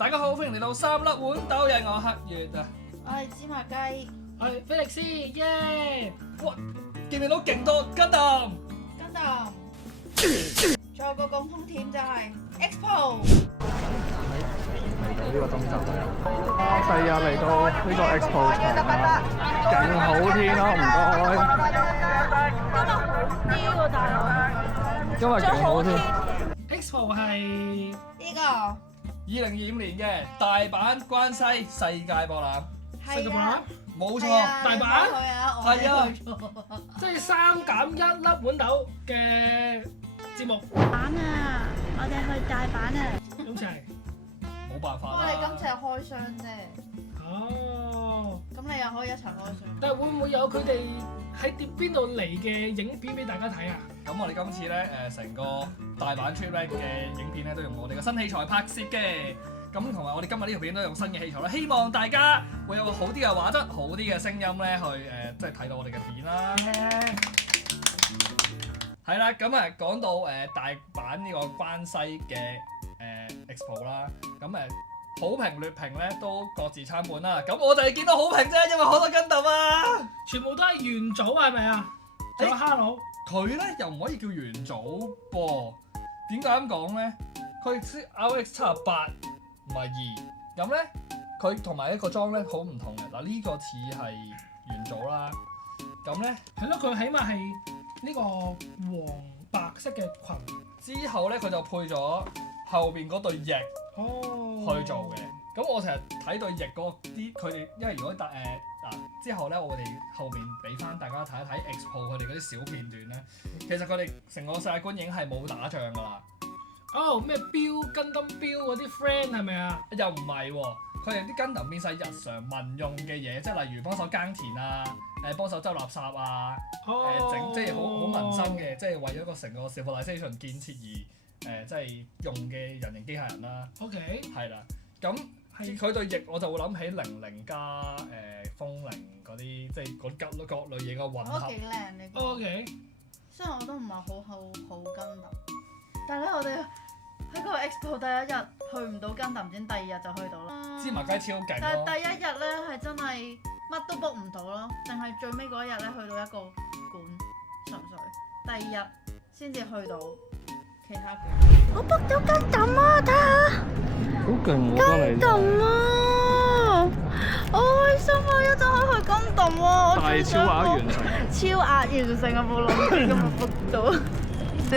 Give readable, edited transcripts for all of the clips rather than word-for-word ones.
大家好，歡迎嚟到三粒碗豆嘅我黑月啊！我係芝麻雞，我係菲力斯，耶！哇，見唔見到勁多Gundam？跟住仲有個共通點就係 Expo。嚟到呢個東站第二日嚟到呢個 Expo 場，勁好天咯，唔該。呢個大佬今日勁好天。 Expo 係呢個2025年嘅大阪關西世界博覽，係啊，冇錯，大阪係啊，即係3減1粒碗豆嘅節目，阪啊！我哋去大阪啊！好似係。冇辦法我哋今次係開箱啫，哦，咁你又可以一齊開箱。但係會唔會有佢哋喺邊度嚟嘅影片俾大家睇啊？咁我哋今次咧成個大阪 trip 咧嘅影片咧都用我哋嘅新器材拍攝嘅，咁同埋我哋今日呢條片都用新嘅器材啦，希望大家會有個好啲嘅畫質、好啲嘅聲音咧去即係睇到我哋嘅片啦。係啦，咁啊講到大阪呢個關西嘅Expo 啦，咁好評劣評咧都各自參半啦。咁我就係見到好評啫，因為好多Gundam啊。全部都係元祖係咪啊？仲有哈佬，佢咧又唔可以叫元祖噃，點解咁講咧？佢 RX-78唔係2，咁咧佢同埋一個裝咧好唔同嘅。嗱呢個似係元祖啦，咁咧係咯，佢起碼係呢個黃白色嘅裙，之後咧佢就配咗後邊嗰對翼去做嘅。咁我成日睇對翼嗰啲佢哋，因為如果之後咧，我哋後面俾翻大家睇一睇 Expo 佢哋嗰啲小片段咧，其實佢哋成個世界觀已經係冇打仗㗎啦。哦，咩標Gundam標嗰啲 friend 係咪啊？又唔係喎，佢哋啲Gundam變晒日常民用嘅嘢，即係例如幫手耕田啊，幫手執垃圾啊，整即係好民生嘅，即係為咗個成個 civilization 建設而即係用嘅人形機械人啦。OK，係啦，咁佢對翼我就會諗起00加風鈴嗰啲，即係嗰各類嘢嘅混合。我覺得幾靚呢個。OK，雖然我都唔係好跟揼，但係咧我哋喺嗰個 Expo 第一日去唔到跟揼，先第二日就去到啦。芝麻雞超勁咯！但係第一日咧係真係乜都 book 唔到咯，淨係最尾嗰一日咧去到一個館純粹，第二日先至去到其他館。我 book 到跟揼啊！睇下好勁喎，真係。揼啊！好開心啊！一陣可以去跟揼喎！大超額完成。超額完成啊！冇諗住今日 book 到。真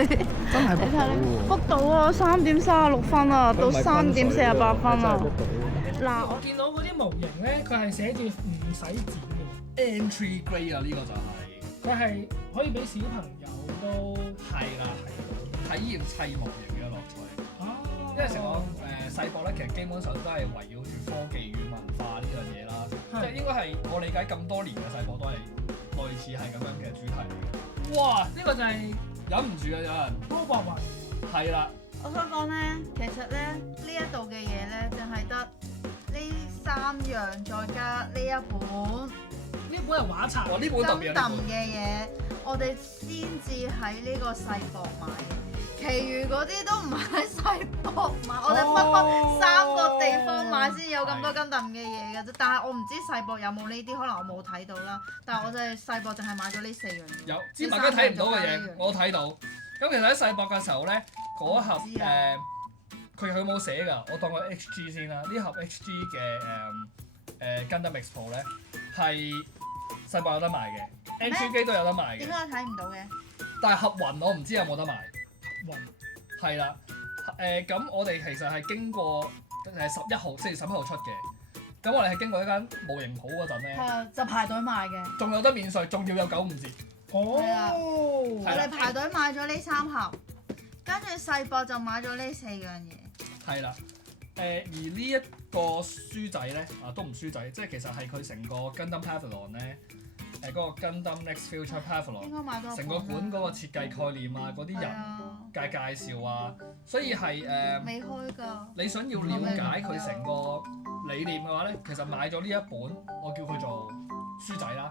係 book 到喎。 book 到啊！3點36分啊，到3點48分啊！嗱，我見到嗰啲模型咧，佢係寫住唔使剪嘅， Entry grade 啊，呢個就係佢係可以俾小朋友都係啦，體驗砌模型嘅樂趣。因為成個世博咧，其實基本上都係圍繞住科技與文化呢樣嘢啦，即係應該係我理解咁多年嘅世博都係類似係咁樣嘅主題嚟嘅。哇！呢個就係忍唔住啊，有人高博雲。係啦，我想講咧，其實咧呢一度嘅嘢咧，淨係得呢3樣，再加呢一本呢本係畫冊，哇！呢本特別啊，呢Gundam嘅嘢，我哋先至喺呢個世博買嘅。其餘嗰啲都唔係喺世博買，我哋分開3個地方買先有咁多Gundam嘅嘢嘅啫。但係我唔知世博有冇呢啲，可能我冇睇到啦。但係我哋世博淨係買咗呢4樣嘢。有芝麻雞睇唔到嘅嘢，我睇到。咁其實喺世博嘅時候咧，嗰盒佢冇寫㗎，我當個 HG 先啦。呢盒 HG 嘅Gundam Expo 咧係世博有得賣嘅 ，NG 機都有得賣嘅。點解我睇唔到嘅？但係合雲我唔知有冇得賣。雲係啦，咁我哋其實係經過11號4月11號出嘅，咁我哋係經過一間模型鋪嗰陣咧，就排隊買嘅。仲有得免稅，仲要有95折。哦，我哋排隊買咗呢3盒，跟住世博就買咗呢4樣嘢。係啦，而呢一個書仔咧都唔書仔，即係其實係佢成個 Gundam Pavilion 咧，嗰個 Gundam Next Future 應 Pavilion，該買多成個館嗰個設計概念啊，嗰啲人介紹啊，所以係未開㗎。你想要了解佢成個理念嘅話咧，其實買咗呢一本，我叫佢做書仔啦。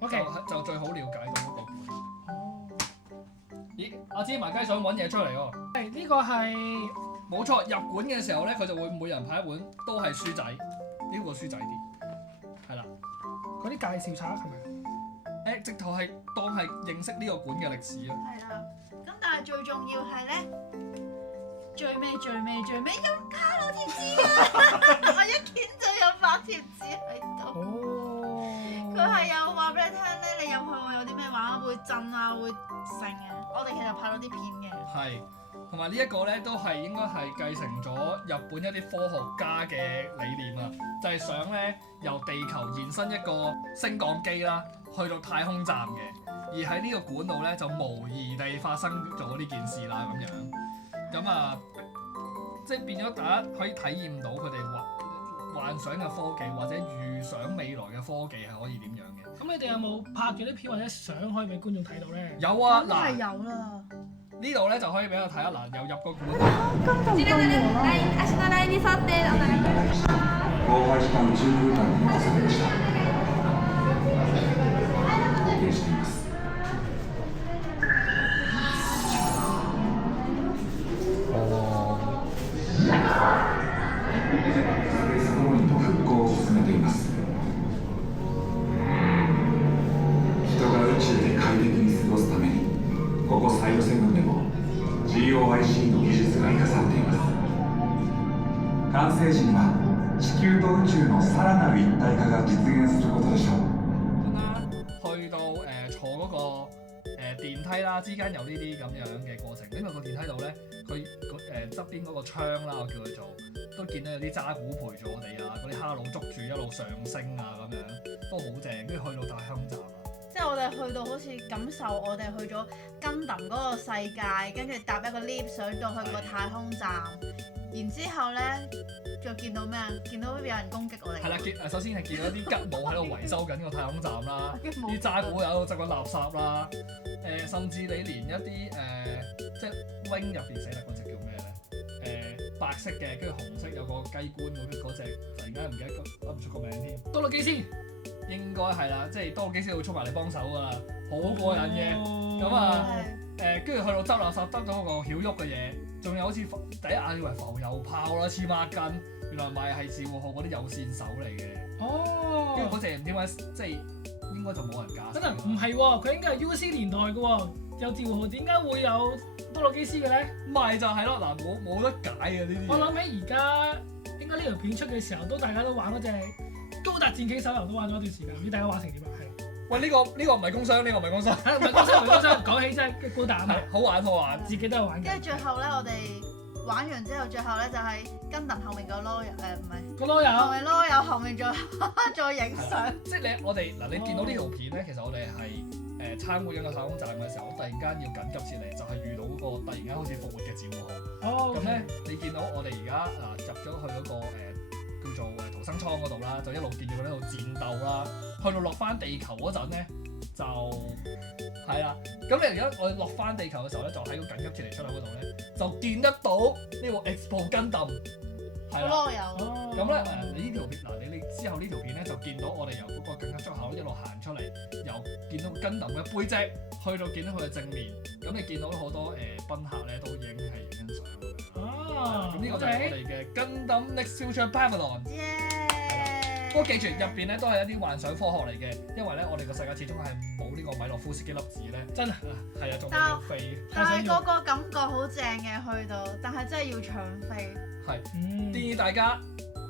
OK，就最好了解到嗰個本。哦，咦，阿芝麻雞想揾嘢出嚟喎。係呢個係冇錯，入館嘅時候咧，佢就會每人派一本都係書仔，呢個書仔啲，係啦。嗰啲介紹冊係咪？直頭係當係認識呢個館嘅歷史啊。係啦，咁但係最重要係咧，最尾有卡路貼紙啊！我一見就有發貼紙喺度。哦。佢係有話俾你聽咧，你入去會有啲咩玩，會震啊，會成啊。我哋其實拍到啲片嘅。係，同埋呢一個咧都係應該係繼承咗日本一啲科學家嘅理念啊，就係想咧由地球延伸一個升降機啦，去到太空站嘅，而喺呢個館度咧就模擬地發生咗呢件事啦咁樣，咁啊即係變咗大家可以體驗到佢哋幻想嘅科技或者預想未來嘅科技係可以點樣嘅。咁你哋有冇拍咗啲片或者相可以俾觀眾睇到咧？有啊，咁係嗱有啦。呢度咧就可以俾我睇下，嗱又入個館。こちらで足のラインに沿ってお願いいたします。荒廃した宇宙空間に残されました固定していますスペースコロニーの復興を進めています。人が宇宙で快適に過ごすためにここサイドセブンでも GOIC の技術が生かされています。完成時には地球と宇宙のさらなる一體化が実現することでしょう。去到坐嗰個電梯啦，之間有呢啲咁樣嘅過程。因為個電梯度咧，佢側邊嗰個窗啦，我叫佢做，都見到有啲渣古陪住我哋啊，嗰啲哈佬捉住一路上升啊咁樣，都好正。跟住去到太空站啊，即係我哋去到好似感受我哋去咗Gundam嗰個世界，跟住搭一個 lift 上到去個太空站，然之後咧再見到咩啊？見到有人攻擊我哋。係啦，首先係見到啲吉姆喺度維修緊個太空站啦，啲渣古又喺度執緊垃圾啦，甚至你連一啲即係 wing 入邊寫得嗰隻叫咩咧？白色嘅，跟住紅色有個雞冠嗰隻，突然間唔記得噏唔出個名添。多樂機師應該係啦，即係多樂機師會衝埋嚟幫手㗎啦，好過癮嘅。咁啊跟住去到執垃圾，執到個曉喐嘅嘢，仲有好似第一眼以為浮油炮啦，黐孖筋，原來咪係自護號嗰啲有線手嚟嘅。哦。跟住嗰隻唔知點解，即係應該就冇人駕駛。真係唔係喎，佢應該係 UC 年代嘅喎，有自護號點解會有多樂機師嘅咧？咪就係咯，嗱冇得解嘅呢啲。我諗起而家應該呢條片出嘅時候，大家都玩嗰隻高達戰棋手遊都玩咗一段時間，唔知大家玩成點啊？係。喂，呢個唔係工商，呢個唔係工商，唔係工商，講起真係高達啊嘛，好玩，自己都有玩嘅。跟住最後咧，我哋玩完之後，最後咧就係Gundam後面個囉柚，唔係個囉柚，後面囉柚後面再影相。即係我哋嗱，你見到呢條片咧，其實我哋係參觀緊個太空站嘅時候，突然間要緊急撤離，就係遇到嗰個突然間好似復活嘅自護號。哦。咁咧，你見到我哋而家入咗去嗰個叫做逃生艙嗰度啦，就一路見住佢喺度戰鬥啦。去到落翻地球嗰陣咧，就係啦。咁你而家我哋落翻地球嘅時候咧，就喺個緊急撤離出口嗰度咧，就見得到呢個 Expo Gundam 係啦。囉柚。咁咧你呢條片嗱，你之後呢條片咧就見到我哋由嗰個緊急出口一路行出嚟，由見到 Gundam 嘅背脊，去到見到佢嘅正面。咁你見到好多賓客咧都已經係影緊相咁樣。哦。咁呢個就係我哋嘅 Gundam Next Future Pavilion。不過記住入邊咧都係一啲幻想科學嚟嘅，因為咧我哋個世界始終係冇呢個米洛夫斯基粒子咧，真係係啊，仲要飛。但係嗰個感覺好正嘅，去到，但係真係要搶飛。係，建議大家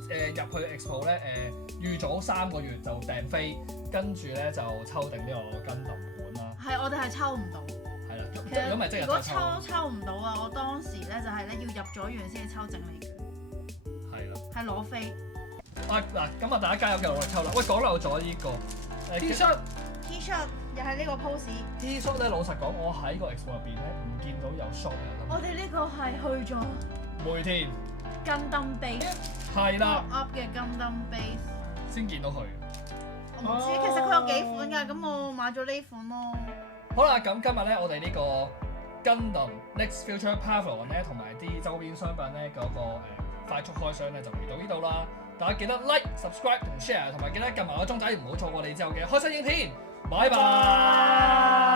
入去 Expo 咧預早3個月就訂飛，跟住咧就抽定呢個Gundam館啦。係，我哋係抽唔到。係啦，其實如果唔係即日如果抽。抽唔到啊，我當時咧就係咧要入咗園先至抽整理券。係啦。係攞飛。嗱，咁啊大家加油繼續落嚟抽啦！喂，講漏咗呢個 T-shirt 又係呢個 pose。T-shirt 咧，老實講，我喺個 Expo 入邊咧唔見到有 shop 有得。我哋呢個係去咗梅田。Gundam Base。係啦。up 嘅Gundam Base。先見到佢。我唔知，其實佢有幾款㗎，咁我買咗呢款咯。好啦，咁今日咧，我哋呢個 Gundam Next Future Pavilion 咧，同埋啲周邊商品咧嗰個快速開箱咧，就嚟到呢度啦。大家記得 like、subscribe 同 share， 同埋記得撳埋個鐘仔，唔好錯過我哋之後嘅開箱影片。拜拜。